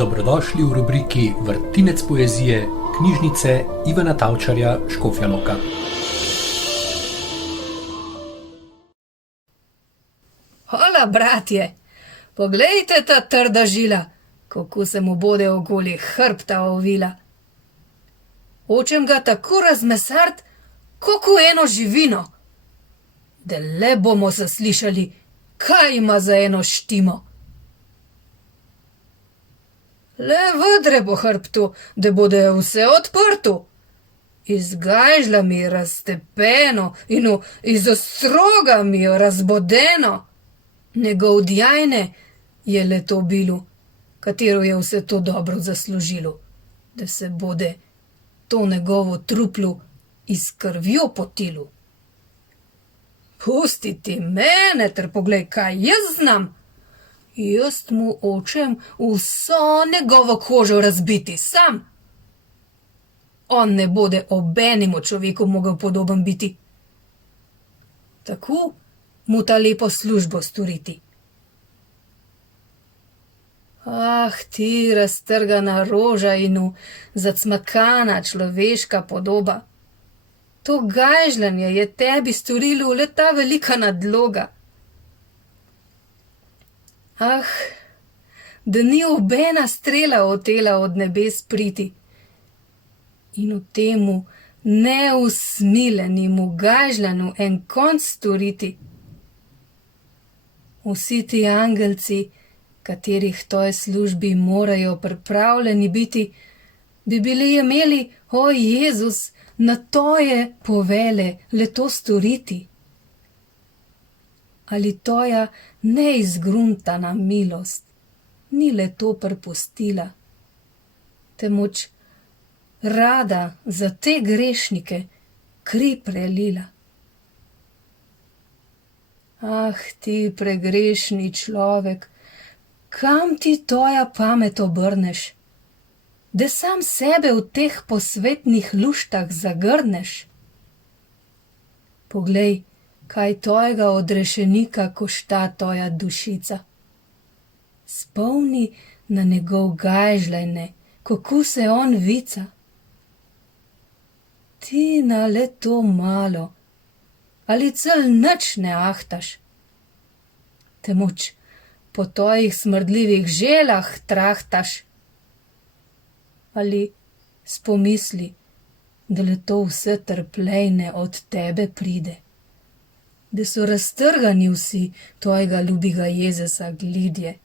Dobrodošli v rubriki Vrtinec poezije knjižnice Ivana Tavčarja Škofja Loka. Hola, bratje, poglejte ta trda žila, kako se mu bode okoli hrbta ovila. Hočem ga tako razmesart, kako eno živino, da le bomo se slišali, kaj ima za eno štimo. Le vedre po hrbtu, da bode vse odprto, iz gajžlami raztepeno in iz ostrogami razbodeno. Njegov djajne je le to bilo, katero je vse to dobro zaslužilo, da se bode to njegovo truplo iz krvjo potilo. Pusti ti mene, ter poglej, kaj jaz znam. Jaz mu hočem vso njegovo kožo razbiti sam. On ne bode obenemu človeku mogel podoben biti. Tako mu ta lepo službo storiti. Ah, ti raztrgana roža in zacmakana človeška podoba. To gajžljanje je tebi storilo le ta velika nadloga. Ah, da ni obena strela hotela od nebes priti in v temu neusmiljenemu gajžljanju en konc storiti. Vsi ti angelci, katerih toj službi morajo pripravljeni biti, bi bili imeli, o Jezus, na toje povele le to storiti. Ali toja neizgruntana milost ni le to prepustila, temveč rada za te grešnike kri prelila. Ah, ti pregrešni človek, kam ti toja pamet obrneš, da sam sebe v teh posvetnih luštah zagrneš? Poglej, kaj tojega odrešenika košta toja dušica. Spomni na njegov gajžljajne, kako se on vica. Ti na le to malo, ali cel nič ne ahtaš, temveč po tojih smrdljivih želah trahtaš. Ali spomisli, da le to vse trplejne od tebe pride, da so raztrgani vsi tvojega ljubega Jezusa glidje.